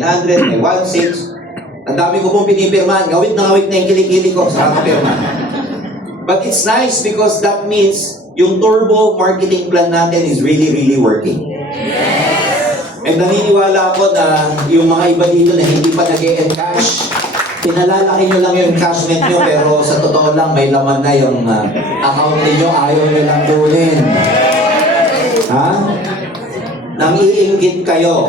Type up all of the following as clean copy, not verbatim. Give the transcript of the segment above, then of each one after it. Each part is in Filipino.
900, may 1.6. Ang dami ko pong pinipirmahan. Ngawit na yung kilikili ko sa kakapirma. But it's nice because that means yung turbo marketing plan natin is really, really working. And naniniwala ako na yung mga iba dito na hindi pa nag-e-encash, pinalalaki nyo lang yung encashment nyo, pero sa totoo lang, may laman na yung account ninyo, ayaw nyo lang kunin. Ha? Nang-iinggit kayo.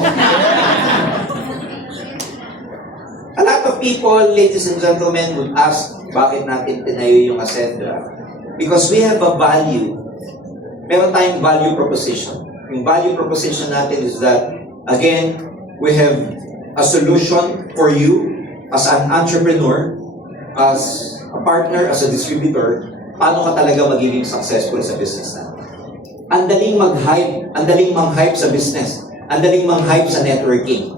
A lot of people, ladies and gentlemen, would ask, bakit natin tinayo yung Ascendra? Because we have a value. Meron tayong value proposition. Yung value proposition natin is that, again, we have a solution for you as an entrepreneur, as a partner, as a distributor, paano ka talaga magiging successful sa business natin. Ang daling mag-hype sa business. Ang daling mag-hype sa networking.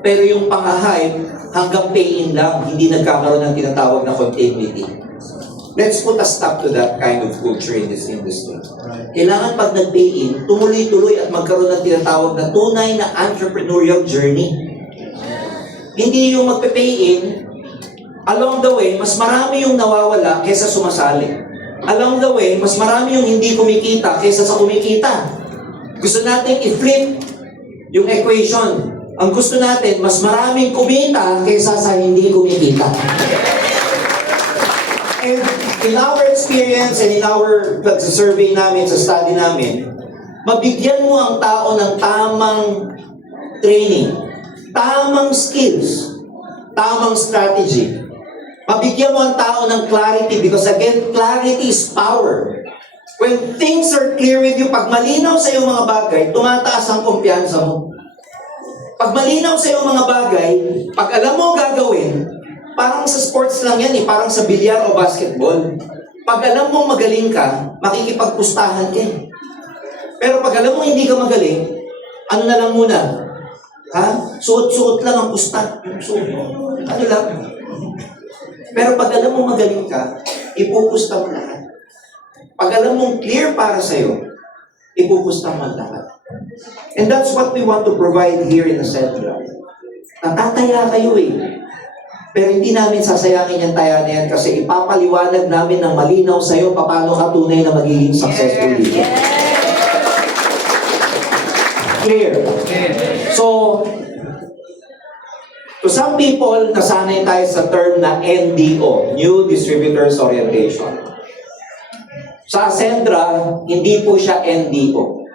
Pero yung pang-hype, hanggang pay-in lang, hindi nagkakaroon ng tinatawag na continuity. Let's put a stop to that kind of culture in this industry. Kailangan pag nag-pay-in, tumuloy-tuloy at magkaroon ng tinatawag na tunay na entrepreneurial journey. Hindi yung magpe-pay-in, along the way, mas marami yung nawawala kaysa sumasali. Along the way, mas marami yung hindi kumikita kaysa sa kumikita. Gusto natin i-flip yung equation. Ang gusto natin, mas maraming kumita kaysa sa hindi kumikita. And in our experience and in our survey namin, sa study namin, mabigyan mo ang tao ng tamang training, tamang skills, tamang strategy. Mabigyan mo ang tao ng clarity because again, clarity is power. When things are clear with you, pag malinaw sa iyong mga bagay, tumataas ang kumpiyansa mo. Pag malinaw sa iyong mga bagay, pag alam mo gagawin, parang sa sports lang yan parang sa bilyar o basketball. Pag alam mo magaling ka, makikipagpustahan ka. Pero pag alam mo hindi ka magaling, ano na lang muna? Ha? Suot-suot lang ang pusta. Ano lang? Pero pag alam mo magaling ka, ipupusta mo lahat. Pag alam mong clear para sa'yo, ipupusta mo lahat. And that's what we want to provide here in Ascendra. Natataya kayo Pero hindi namin sasayangin yung taya na yan kasi ipapaliwanag namin ng malinaw sa'yo paano ka tunay na magiging successful dito. Clear? So, to some people, nasanay tayo sa term na NDO, New Distributors Orientation. Sa Ascendra, hindi po siya NDO.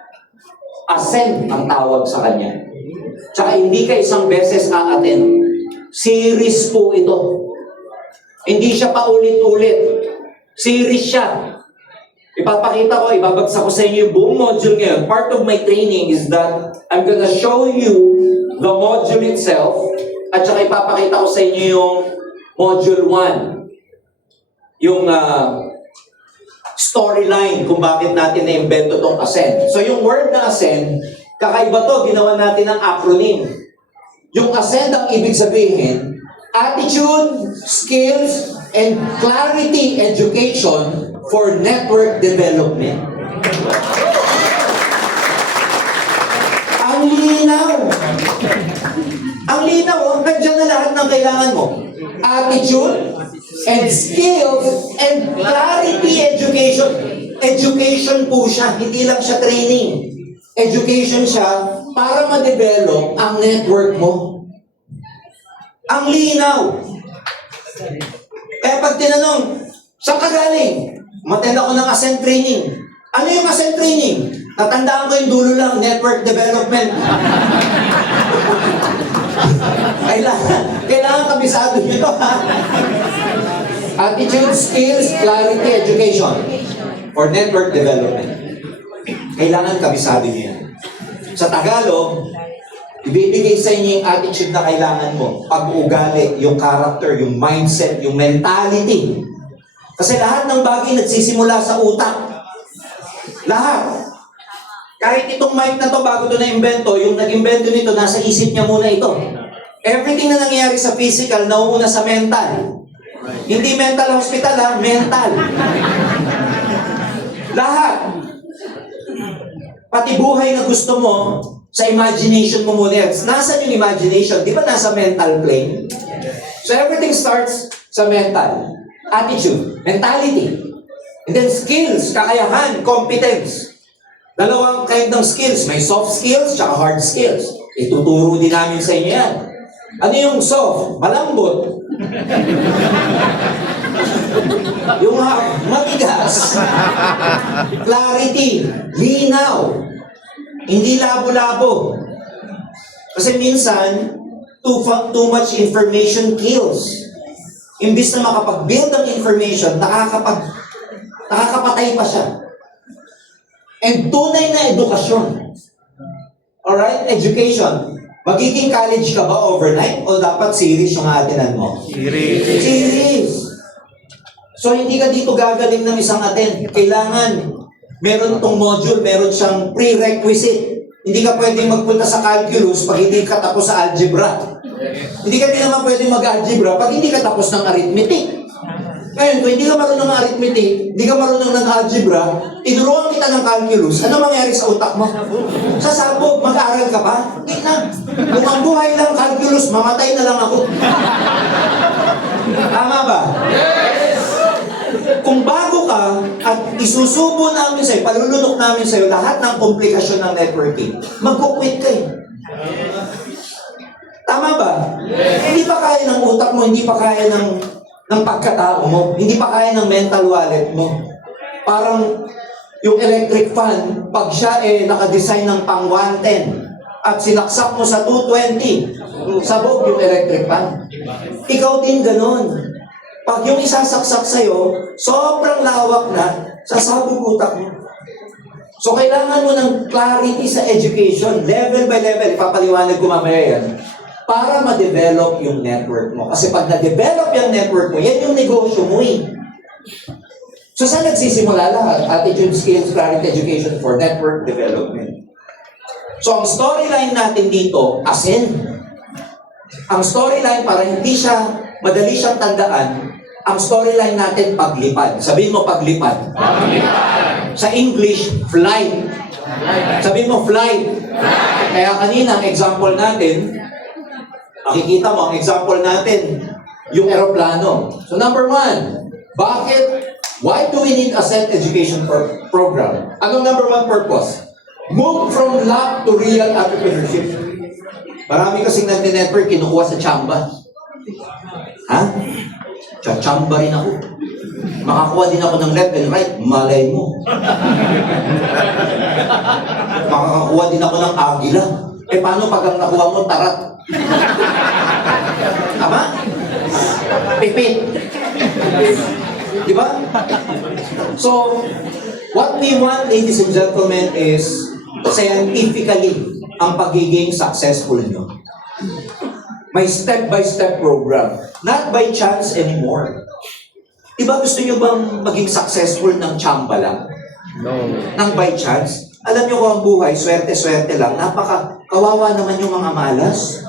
Ascend ang tawag sa kanya. Tsaka hindi ka isang beses a-attend. Series po ito. Hindi siya paulit-ulit. Series siya. Ipapakita ko, ibabagsak ko sa inyo yung buong module ngayon. Part of my training is that I'm gonna show you the module itself at saka ipapakita ko sa inyo yung module 1. Yung storyline kung bakit natin na-invento itong Ascend. So yung word na Ascend, kakaiba to, ginawa natin ng acronym. Yung Ascend ang ibig sabihin, attitude, skills, and clarity education for network development. Ang linaw! Ang linaw, nandiyan na lahat ng kailangan mo. Attitude, and skills, and clarity education. Education po siya, hindi lang siya training. Education siya para ma-develop ang network mo. Ang linaw. Kaya pag tinanong, saan ka galing? Umattend ako ng Ascend training. Ano yung Ascend training? Natandaan ko yung dulo lang, network development. Kailangan kabisado nyo ito, ha? Attitude, skills, clarity, education for network development. Kailangan kabisado nyo yan. Sa Tagalog, ibibigay sa inyo yung attitude na kailangan mo. Pag-uugali, yung character, yung mindset, yung mentality. Kasi lahat ng bagay nagsisimula sa utak. Lahat. Kahit itong mic na to, bago ito na-invento, yung nag-invento nito, nasa isip niya muna ito. Everything na nangyayari sa physical, nauuna sa mental. Hindi mental hospital, ha? Mental. Lahat. Pati buhay na gusto mo, Sa imagination mo muna yan. Nasaan yung imagination? Di ba nasa mental plane? So everything starts sa mental. Attitude, mentality. And then skills, kakayahan, competence. Dalawang kind ng skills. May soft skills, tsaka hard skills. Ituturo din namin sa inyo yan. Ano yung soft? Malambot. Yung matigas. Clarity, linaw. Hindi labo-labo. Kasi minsan, too much information kills. Imbis na makapag-build ng information, nakakapatay pa siya. And tunay na edukasyon. Alright? Education. Magiging college ka ba overnight o dapat series yung aatinan mo? Series. So hindi ka dito gagaling ng isang attend. Kailangan meron tong module, meron siyang prerequisite. Hindi ka pwedeng magpunta sa calculus pag hindi ka tapos sa algebra. Hindi ka din naman pwedeng mag-algebra pag hindi ka tapos ng arithmetic. Ngayon, kung hindi ka marunong ng arithmetic, hindi ka marunong ng algebra, tinuruan kita ng calculus, ano mangyari sa utak mo? Sasabog, mag-aaral ka pa? Hindi na. Kung ang buhay lang calculus, mamatay na lang ako. Tama ba? Yes! Kung bago ka at isusubo namin sa'yo, palulunok namin sa'yo lahat ng komplikasyon ng networking, mag-quit ka eh. Tama ba? Yes. Hindi pa kaya ng utak mo, hindi pa kaya ng pagkatao mo, hindi pa kaya ng mental wallet mo. Parang yung electric fan, pag siya nakadesign ng pang 110 at sinaksak mo sa 220, sabog yung electric fan. Ikaw din ganun. Pag yung isasaksak sa'yo, sobrang lawak na, sasabog utak mo. So kailangan mo ng clarity sa education, level by level, ipapaliwanag ko mamaya yan, para ma-develop yung network mo. Kasi pag na-develop yung network mo, yan yung negosyo mo eh. So saan nagsisimula lahat? Attitude, skills, clarity, education for network development. So ang storyline natin dito, asin. Ang storyline, para hindi siya, madali siyang tandaan, ang storyline natin, paglipad. Sabihin mo, paglipad. Paglipad. Sa English, flight. Sabihin mo, flight. Kaya kanina, ang example natin, makikita mo, ang example natin, yung aeroplano. So number 1, why do we need a set education program? Anong number 1 purpose? Move from lab to real entrepreneurship. Marami kasing nag-network, kinukuha sa chamba. Ha? Chamba rin ako. Makakuha din ako ng left and right, malay mo. Makakuha din ako ng agila. Paano pag ang nakuha mo, tarat? Tama? Pipit. Di ba? So, what we want, ladies and gentlemen, is scientifically ang pagiging successful nyo. May step-by-step program. Not by chance anymore. Di ba gusto nyo bang maging successful ng tsamba lang? No. Nang by chance? Alam nyo kung ang buhay, swerte-swerte lang, kawawa naman yung mga malas.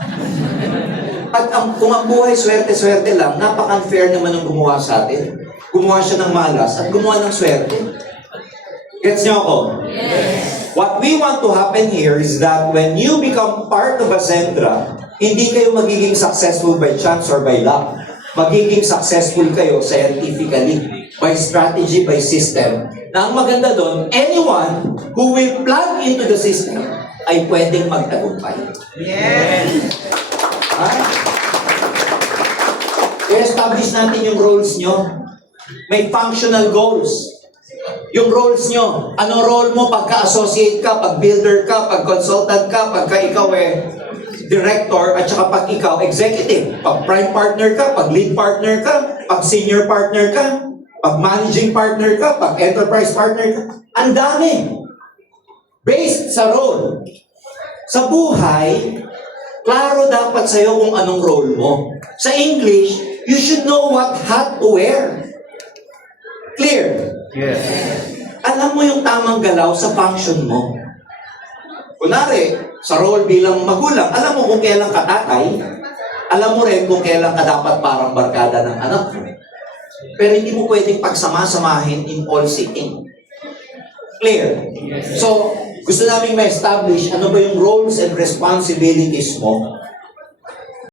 At kung ang buhay, swerte-swerte lang, napaka-unfair naman ng gumawa sa atin. Gumawa siya ng malas at gumawa ng swerte. Gets nyo ako? Yes. What we want to happen here is that when you become part of Ascendra, hindi kayo magiging successful by chance or by luck. Magiging successful kayo scientifically, by strategy, by system. Na ang maganda doon, anyone who will plug into the system ay pwedeng magtagumpay. Yes! Ha? I-establish natin yung roles nyo. May functional goals. Yung roles nyo. Anong role mo pagka-associate ka, pag-builder ka, pag-consultant ka, pagka ikaw director, at saka pag ikaw executive. Pag prime partner ka, pag lead partner ka, pag senior partner ka, pag managing partner ka, pag enterprise partner ka. Ang dami. Based sa role. Sa buhay, klaro dapat sa'yo kung anong role mo. Sa English, you should know what hat to wear. Clear? Yes. Alam mo yung tamang galaw sa function mo. Kunwari, sa role bilang magulang, alam mo kung kailan ka tatay, alam mo rin kung kailan ka dapat parang barkada ng anak mo. Pero hindi mo pwedeng pagsama-samahin in all sitting. Clear? So, Gusto namin ma-establish ano ba yung roles and responsibilities mo